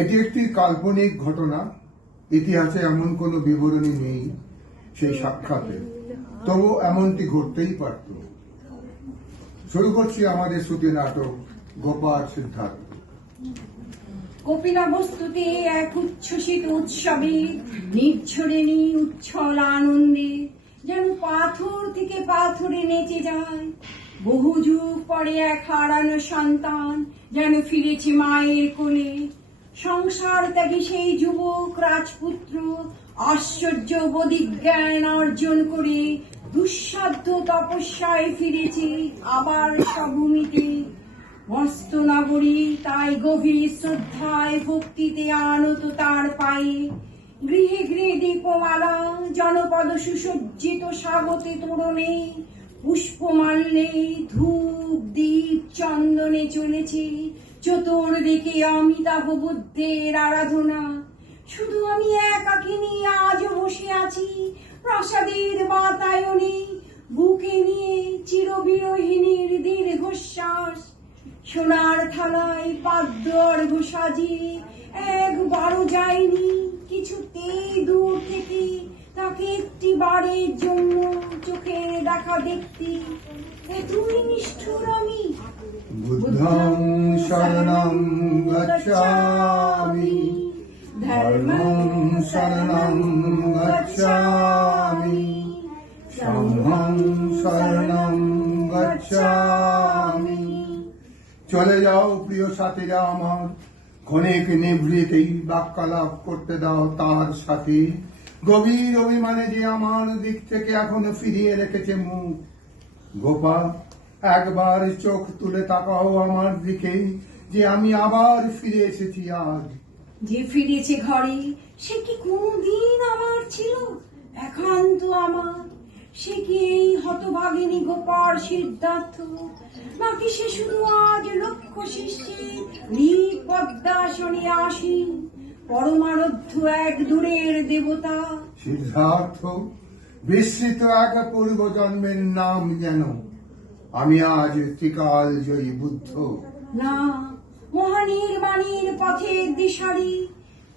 এটি একটি কাল্পনিক ঘটনা। ইতিহাসে এমন কোনো বিবরণী নেই সেই সাক্ষাতে। তবু এমনটি ঘটতেই পারত। শুরু করছি আমাদের শ্রুতি নাটক, গোপাল সিদ্ধার্থ। কপিলা বস্তুতে এক উচ্ছ্বসিত উৎসবে, নির্ঝরেণী উচ্ছল আনন্দে যেন পাথর থেকে পাথরে নেচে যায়। বহু যুগ পরে এক হারানো সন্তান যেন ফিরেছে মায়ের কোলে। সংসার ত্যাগী সেই যুবক, রাজপুত্র, আশ্চর্য বদিক জ্ঞান অর্জন করে দুঃসাধ্য তপস্যায় ফিরেছে আবার স্বভূমিতে। মস্ত নগরী তাই গভীর শ্রদ্ধায় ভক্তিতে আনত তার পায়ে। গৃহে গৃহে দীপমালা, জনপদ সুসজ্জিত স্বাগতে তোরণে পুষ্পমাল্যে ধূপ, দীপ, চন্দনে চলেছে। চতুর্দিকে অমিতাভ বুদ্ধের আরাধনা। শুধু আমি একাকিনী আজ বসে আছি? প্রাসাদের বাতায়নে, বুকে নিয়ে চিরবিরোহিনীর দীর্ঘশ্বাস। সোনার থালায় পাদ্য অর্ঘ সাজিয়ে একবারও যায়নি কিছুতেই দূর থেকে। তাকে একটি বারের জন্য চোখের দেখা দেখতে তুমি নিষ্ঠুর আমি বুদ্ধং শরণং গচ্ছামি ধর্মং শরণং গচ্ছামি সংঘং শরণং গচ্ছামি চলে যাও প্রিয় সাথীরা আমার। ক্ষণিক নিভৃতেই বাক্যালাপ করতে দাও তার সাথে। গভীর অভিমানে যে আমার দিক থেকে এখনও ফিরিয়ে রেখেছে মুখ। গোপা একবার চোখ তুলে তাকাও আমার দিকে যে আমি আবার ফিরে এসেছি আজ। যে ফিরেছে ঘরে সে কি কোনদিন আমার ছিল? একান্ত আমার। সে কি এই হতভাগিনী গোপাল সিদ্ধার্থ? নাকি সে শুধু আজ লক্ষ্য শিষ্যে পদ্মাসনে আসি পরমারধ্য এক দূরের দেবতা? সিদ্ধার্থ বিস্মৃত এক পূর্ব জন্মের নাম যেন। আমি আজ ত্রিকাল জয়ী বুদ্ধ। না মহানির্বাণীর পথের দিশারি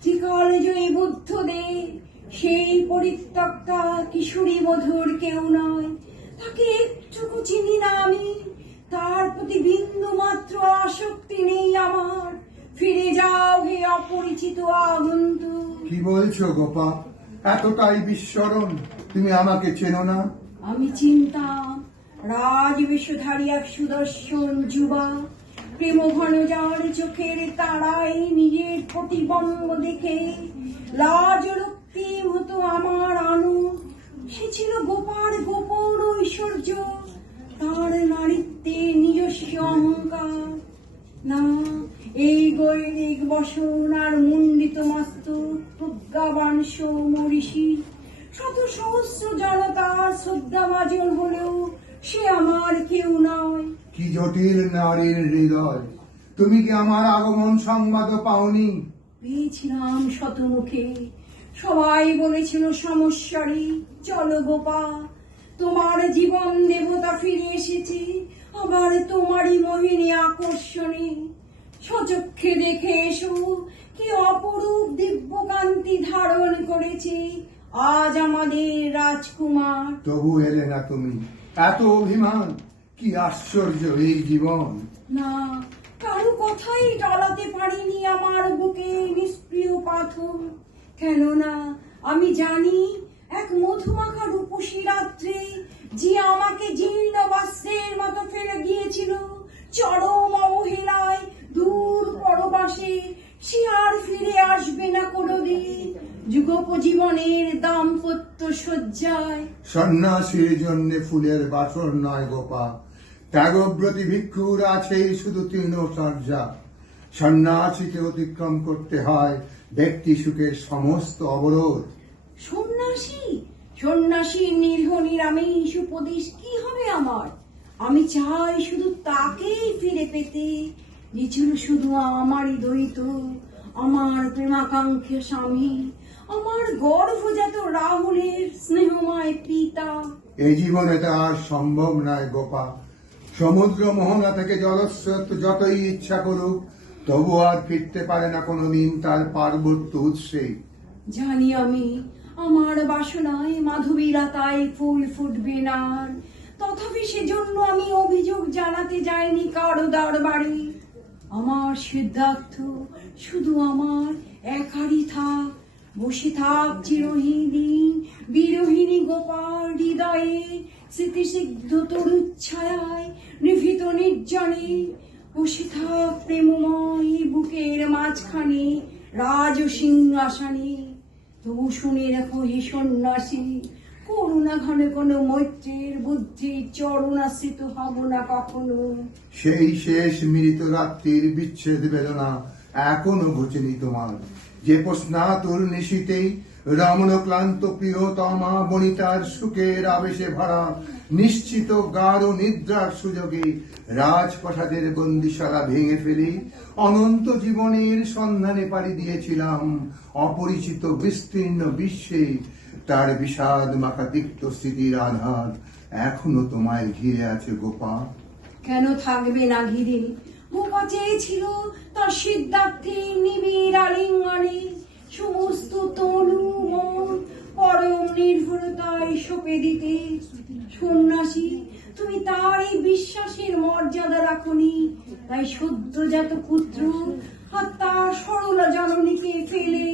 ত্রিকাল জয়ী বুদ্ধদেব সেই পরিত্যক্তা কিশোরী মধুর কেউ নয়। তাকে একটুকু চিনি না আমি। তার প্রতি বিন্দু মাত্র আসক্তি নেই আমার। ফিরে যাও হে অপরিচিত আগন্তুক। কি বলছো গোপা? এতটাই বিস্মরণ তুমি আমাকে চেনো না? আমি চিন্তাম রাজ বিষধারী এক সুদর্শন যুবা প্রেম ঘন যার চোখের তারায় নিজের প্রতিবন্ধ দেখে লাজ রক্তি হতো আমার আনু, সে ছিল গোপার গোপন ঐশ্বর্য, তার নারীত্বে নিজস্ব অহংকার। না, এই গৈরিক বসন আর মুন্ডিত মস্তক প্রজ্ঞাবান সৌম ঋষি, শত সহস্র জনতার শ্রদ্ধাভাজন হলেও সে আমার কেউ নয়। কি জটিল নারীর হৃদয়। তুমি কি আমার আগমন সংবাদ পাওনি? পেয়েছিলাম শতমুখে। সবাই বলেছিল সমস্যারে চলো গোপা তোমার জীবন দেবতা ফিরে এসেছে। আবার তোমারই মোহিনী আকর্ষণে। সচক্ষে দেখে এসো কি অপরূপ দিব্যকান্তি ধারণ করেছে। আজ আমাদের রাজকুমার। তবু এলে না তুমি। এত অভিমান। কি আশ্চর্য এই জীবন। না, কারও কথাই টলাতে পারিনি আমার বুকে নিষ্প্রিয় পাথর। কেননা, আমি জানি এক মধুমাখা রূপসী রাত্রে যে আমাকে জীর্ণ বস্ত্রের মতো ফেলে গিয়েছিল চরম অবহেলায় দূর পরবাসে, সে আর ফিরে আসবে না কোনোদিন। যুগোপজীবনের দাম্পত্য শয্যায়। সন্ন্যাসীর জন্য ফুলের বাসর নয় গোপা। ত্যাগব্রতী ভিক্ষুর আছেই শুধু তৃণচর্যা সন্ন্যাসীকে অতিক্রম করতে হয় ব্যক্তি সুখের সমস্ত অবরোধ। সন্ন্যাসী? সন্ন্যাসীর নির্ঘ নিরামিষ উপদেশ কি হবে আমার? আমি চাই শুধু তাকেই ফিরে পেতে। যে ছিল শুধু আমারই দ্বৈত আমার প্রেমাকাঙ্ক্ষী স্বামী। আমার গর্ভজাত রাহুলের স্নেহময় পিতা। এই জীবনে তা আর সম্ভব নয় গোপা। সমুদ্র মোহনা থেকে জলস্রোত যতই ইচ্ছা করুক তবু আর ফিরতে পারে না কোনোদিন তার পার্বত্য উৎসে। জানি আমি আমার বাসনায় মাধবীলতায় ফুল ফুটবে না আর। তথাপি সেজন্য আমি অভিযোগ জানাতে যাইনি কারও দরবারে। আমার সিদ্ধার্থ শুধু আমার একারই থাক। বসে থাক চিরহীন বিরোহিণী গোপাল হৃদয়ে স্মৃতিসিদ্ধ তরুচ্ছায়ায় নিভৃত নির্জনে বসে থাক প্রেমময় বুকের মাঝখানে রাজ সিংহাসনে তবু শুনে রাখো হে সন্ন্যাসী, করুণা ঘন কোন মৈত্রের বুদ্ধি, চরণাশ্রিত হব না কখনো। সেই শেষ মিলিত রাত্রির বিচ্ছেদ বেদনা এখনও ঘটেনি তোমার। যে প্রশ্নাতুর নিশীতেই রমণ ক্লান্ত প্রিয়তমা বনিতার সুখের আবেশে ভরা নিশ্চিত গাঢ় নিদ্রার সুযোগে রাজপ্রাসাদের বন্দিশালা ভেঙে ফেলে অনন্ত জীবনের সন্ধানে পাড়ি দিয়েছিলাম অপরিচিত বিস্তীর্ণ বিশ্বে তার বিষাদ মাখা তিক্ত স্মৃতির আধার এখনও তোমায় ঘিরে আছে গোপাল। কেন থাকবে না ঘিরে বোকা চেয়েছিল তার সিদ্ধার্থে নিবিড় আলিঙ্গনে। সমস্ত তনু মন পরম নির্ভরতায় সঁপে দিতে। সন্ন্যাসী, তুমি তার এই বিশ্বাসের মর্যাদা রাখনি। তাই সদ্যজাত পুত্র আর তার সরল জননীকে ফেলে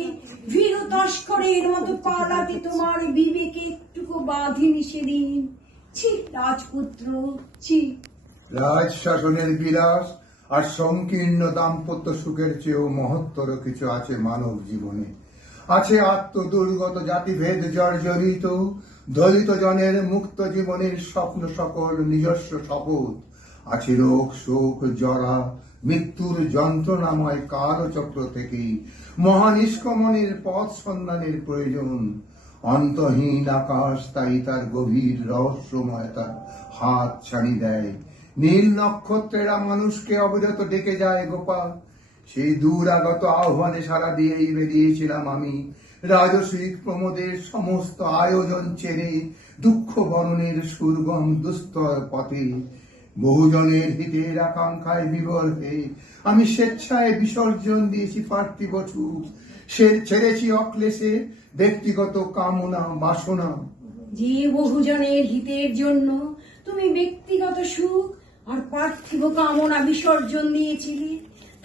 ভীরু তস্করের মতো পালাতে তোমার বিবেকে একটুকু বাঁধেনি সেদিন ছি, রাজপুত্র, ছি। রাজ শাসনের বিলাস আর সংকীর্ণ দাম্পত্য সুখের চেয়েও মহত্তর কিছু আছে মানব জীবনে। আছে আত্মদুর্গত জাতিভেদ জর্জরিত দলিত জনের মুক্ত জীবনের স্বপ্ন সকল নিজস্ব শপথ আছে রোগ, শোক, জরা, মৃত্যুর যন্ত্রণাময় কালচক্র থেকেই মহানিষ্কমনের পথ সন্ধানের প্রয়োজন। অন্তহীন আকাশ তাই তার গভীর রহস্যময়তা হাত ছাড়ি দেয়। নীল নক্ষত্রেরা মানুষকে অবিরত ডেকে যায়, গোপাল। সেই দূর আগত আহ্বানে সারা দিয়েই বেরিয়েছিলাম আমি। রাজসিক প্রমোদের সমস্ত আয়োজন ছেড়ে দুঃখ বরণের সুরগম দুস্তর পথে। বহুজনের হিতের আকাঙ্ক্ষায় বিবর আমি স্বেচ্ছায় বিসর্জন দিয়েছি পার্থিব সুখ সে ছেড়েছি অক্লেশে ব্যক্তিগত কামনা, বাসনা। যে বহুজনের হিতের জন্য তুমি ব্যক্তিগত সুখ আর পার্থিব কামনা বিসর্জন দিয়েছিলে।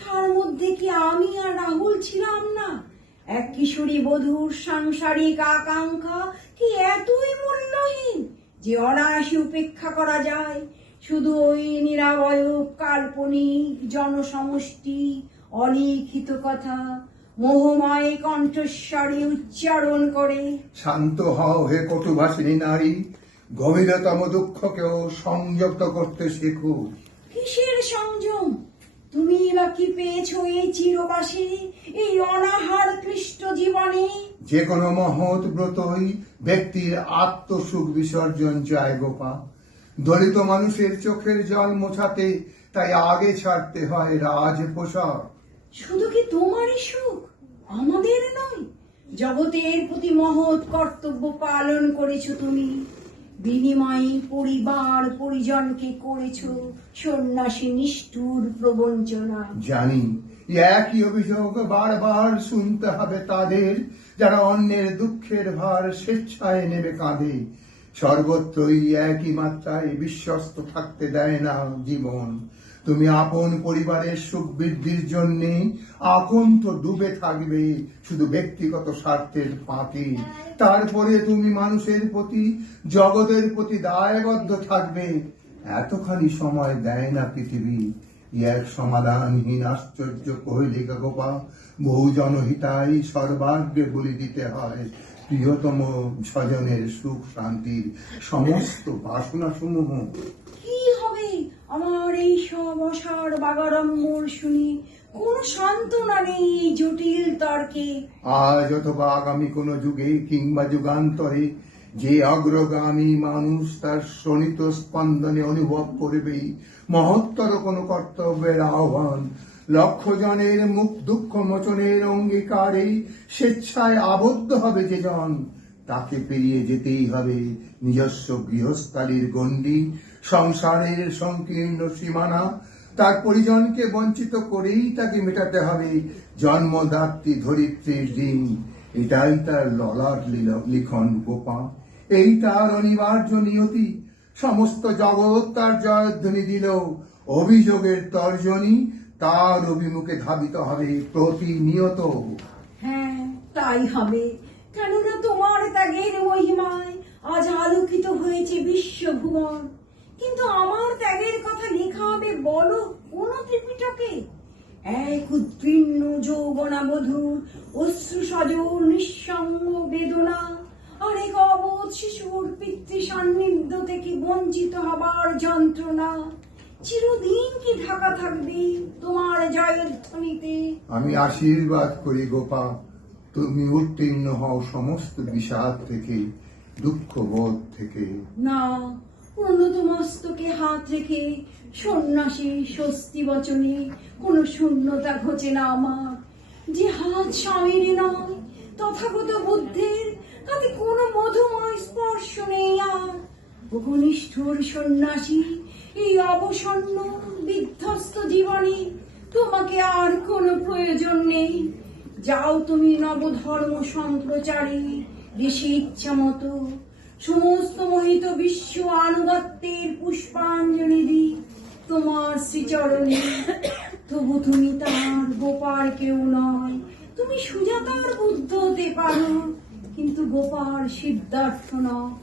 তার মধ্যে কি আমি আর রাহুল ছিলাম না? এক কিশোরী বধূর সাংসারিক আকাঙ্ক্ষা কি এতই মূল্যহীন যে অনায়াসে উপেক্ষা করা যায়? শুধু ওই নিরাবয় কাল্পনিক জনসমষ্টি, অলিখিত কথা, মোহময় কণ্ঠস্বরে উচ্চারণ করে। শান্ত হও হে কটুভাষিনী নারী। গভীরতম দুঃখকেও সংযত করতে শেখো কিসের সংযম? তুমি বা কি পেয়েছ এই চিরবাসে এই অনাহার ক্লিষ্ট জীবনে? যে কোনো মহৎ ব্রতই ব্যক্তির আত্মসুখ বিসর্জন চায় গোপা। দলিত মানুষের চোখের জল মোছাতে তাই আগে ছাড়তে হয় রাজ পোশাক শুধু কি তোমারই সুখ? আমাদের নয়। জগতের প্রতি মহৎ কর্তব্য পালন করেছ তুমি। বিনিময়ে পরিবার পরিজনকে করেছ সন্ন্যাসী নিষ্ঠুর প্রবঞ্চনা। জানি একই অভিযোগ বারবার শুনতে হবে তাদের, যারা অন্যের দুঃখের ভার স্বেচ্ছায় নেবে কাঁধে। সর্বত্রই একই মাত্রায় বিশ্বস্ত থাকতে দেয় না জীবন। তুমি আপন পরিবারের সুখ বৃদ্ধির জন্য আকন্ত ডুবে থাকবে, শুধু ব্যক্তিগত স্বার্থের ফাঁকে। তারপরে তুমি মানুষের প্রতি, জগতের প্রতি দায়বদ্ধ থাকবে। এতখানি সময় দেয় না পৃথিবী। এক সমাধানহীন আশ্চর্য কহিলিকা গোপা বহু জনহিতাই সর্বাগ্রে বলি দিতে হয়। প্রিয়তম স্বজনের সুখ শান্তির সমস্ত বাসনা সমূহ আমার এই সব অসার বাগাড়ম্বর শুনি কোন সান্ত্বনা নেই জটিল তর্কে? আজ অথবা আগামী কোন যুগে কিংবা যুগান্তরে যে অগ্রগামী মানুষ তার শোণিত স্পন্দনে অনুভব করবেই। মহত্তর কোন কর্তব্যের আহ্বান। লক্ষ জনের মুখ দুঃখ মোচনের অঙ্গীকারে স্বেচ্ছায় আবদ্ধ হবে যে জন। তাকে পেরিয়ে যেতেই হবে নিজস্ব গৃহস্থালির গণ্ডি, সংসারের সংকীর্ণ সীমানা। তার পরিজনকে বঞ্চিত করেই তাকে মেটাতে হবে জন্মদাত্রী ধরিত্রীর ঋণ। এটাই তার ললার লীল- লিখন গোপা এই তার অনিবার্য নিয়তি। সমস্ত জগৎ তার জয়ধ্বনি দিল। অভিযোগের তর্জনী তার অভিমুখে ধাবিত হবে প্রতিনিয়ত। হ্যাঁ তাই হবে। কেননা তোমার ত্যাগের মহিমায় আজ আলোকিত হয়েছে বিশ্বভুবন। কিন্তু আমার ত্যাগের কথা লেখা হবে বলো কোন ত্রিপিটকে? এক উদ্বিন্ন যৌবনাবধূর অশ্রু সজর নিঃসঙ্গ বেদনা, আর এক অবোধ শিশুর পিতৃ সান্নিধ্য থেকে বঞ্চিত হবার যন্ত্রণা। চিরদিন কি ঢাকা থাকবে তোমার জয়ধ্বনিতে আমি আশীর্বাদ করি গোপা তুমি উত্তীর্ণ হও সমস্ত বিষাদ থেকে দুঃখ বোধ থেকে। না উন্নত মস্তকে হাত রেখে, সন্ন্যাসী, স্বস্তি বচনে, কোনো শূন্যতা ঘটে না আমার। যে হাত স্বামীর নয়, তথাগত বুদ্ধের, তাতে কোনো মধুময় স্পর্শ নেই আর। উপনিষ্ঠুর সন্ন্যাসী, এই অবসন্ন, বিধ্বস্ত জীবনে তোমাকে আর কোনো প্রয়োজন নেই। যাও তুমি নবধর্ম সম্প্রচারী দেশে ইচ্ছা মতো। সমস্ত মোহিত বিশ্ব আনুগত্যের পুষ্পাঞ্জলি দি তোমার শ্রীচরণে। তবু তুমি তার গোপার কেউ নয়। তুমি সুজাতার বুদ্ধ হতে পারো, কিন্তু গোপার সিদ্ধার্থ নয়।